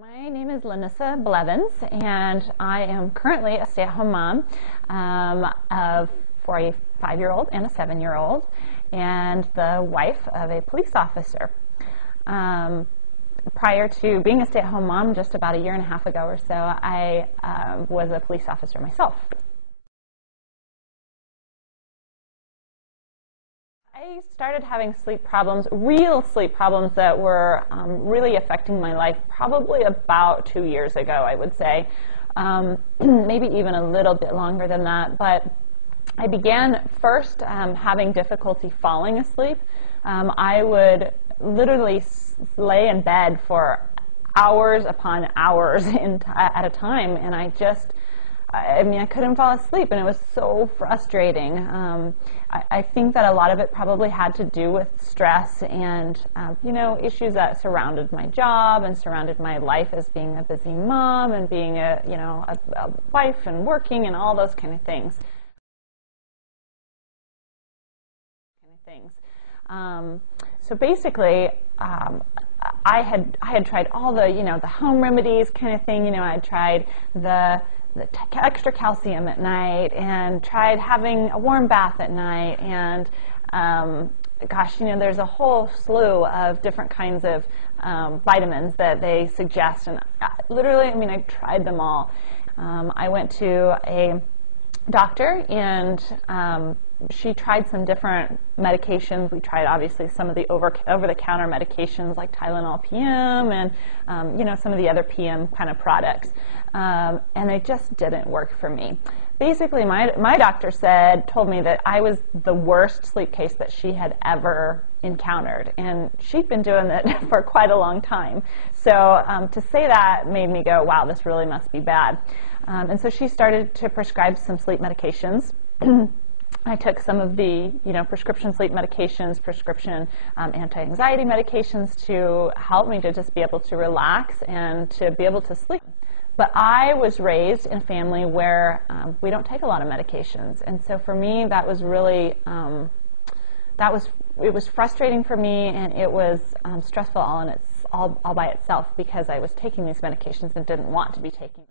My name is Lanissa Blevins, and I am currently a stay-at-home mom for a 5-year-old and a 7-year-old, and the wife of a police officer. Prior to being a stay-at-home mom, just about a year and a half ago or so, I was a police officer myself. I started having sleep problems, real sleep problems that were really affecting my life probably about 2 years ago, I would say. Maybe even a little bit longer than that. But I began first having difficulty falling asleep. I would literally lay in bed for hours upon hours at a time, and I couldn't fall asleep, and it was so frustrating. I think that a lot of it probably had to do with stress and, issues that surrounded my job and surrounded my life as being a busy mom and being a wife and working and all those kind of things. So basically, I had tried all the home remedies kind of thing. I had tried the extra calcium at night and tried having a warm bath at night, and there's a whole slew of different kinds of vitamins that they suggest, and I tried them all. I went to a doctor, and she tried some different medications. We tried obviously some of the over-the-counter medications like Tylenol PM and some of the other PM kind of products, and it just didn't work for me. Basically, my doctor told me that I was the worst sleep case that she had ever encountered, and she'd been doing it for quite a long time. So to say that made me go, wow, this really must be bad. And so she started to prescribe some sleep medications. I took some of the, prescription sleep medications, prescription anti-anxiety medications to help me to just be able to relax and to be able to sleep. But I was raised in a family where we don't take a lot of medications, and so for me that was really it was frustrating for me, and it was stressful all by itself, because I was taking these medications and didn't want to be taking them.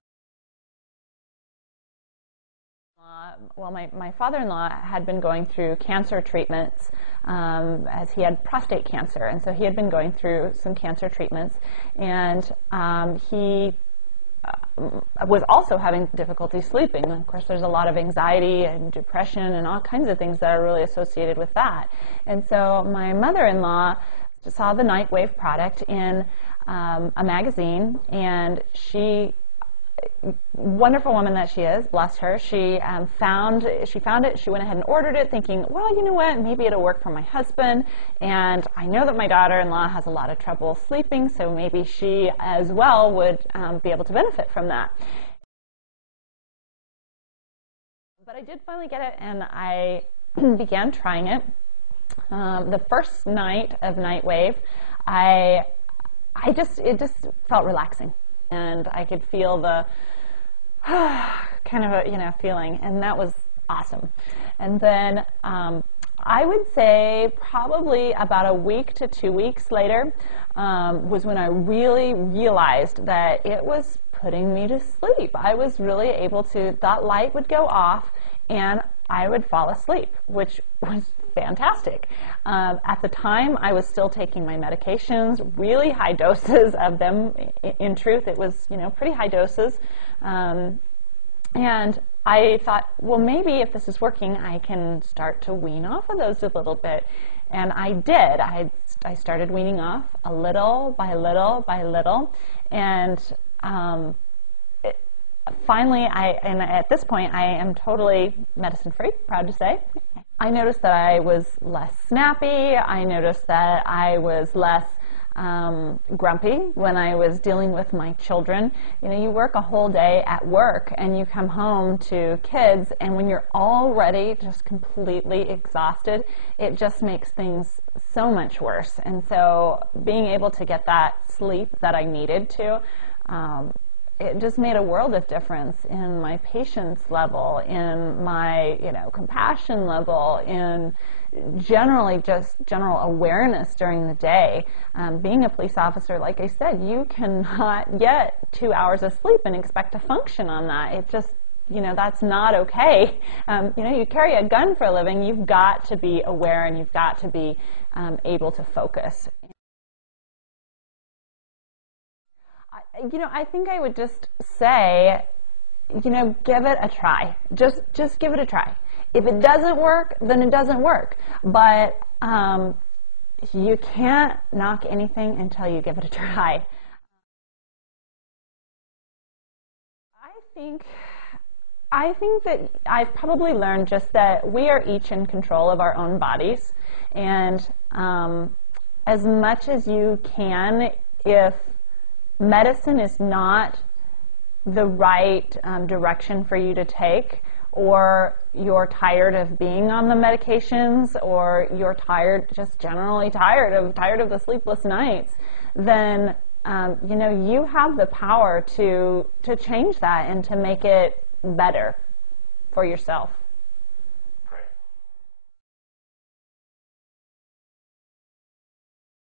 Well, my father-in-law had been going through cancer treatments as he had prostate cancer, and so he had been going through some cancer treatments, and he was also having difficulty sleeping. Of course, there's a lot of anxiety and depression and all kinds of things that are really associated with that. And so my mother-in-law saw the Nightwave product in a magazine, and wonderful woman that she is, bless her, she found it, she went ahead and ordered it thinking, well, you know what, maybe it'll work for my husband, and I know that my daughter-in-law has a lot of trouble sleeping, so maybe she as well would be able to benefit from that. But I did finally get it, and I began trying it. The first night of Nightwave, it just felt relaxing. And I could feel the kind of a feeling, and that was awesome. And then I would say probably about a week to 2 weeks later was when I really realized that it was putting me to sleep. I was really able to, that light would go off and I would fall asleep, which was fantastic. At the time, I was still taking my medications, really high doses of them. In truth, it was, pretty high doses. And I thought, well, maybe if this is working, I can start to wean off of those a little bit. And I did. I started weaning off a little by little by little. And finally, and at this point, I am totally medicine-free, proud to say. I noticed that I was less snappy. I noticed that I was less grumpy when I was dealing with my children. You work a whole day at work, and you come home to kids, and when you're already just completely exhausted, it just makes things so much worse. And so being able to get that sleep that I needed to, it just made a world of difference in my patience level, in my, compassion level, in generally just general awareness during the day. Being a police officer, like I said, you cannot get 2 hours of sleep and expect to function on that. It just, that's not okay. You carry a gun for a living. You've got to be aware, and you've got to be able to focus. I think I would just say, give it a try. Just give it a try. If it doesn't work, then it doesn't work. But you can't knock anything until you give it a try. I think that I've probably learned just that we are each in control of our own bodies, and as much as you can, if medicine is not the right direction for you to take, or you're tired of being on the medications, or you're just generally tired of the sleepless nights, then you have the power to change that and to make it better for yourself.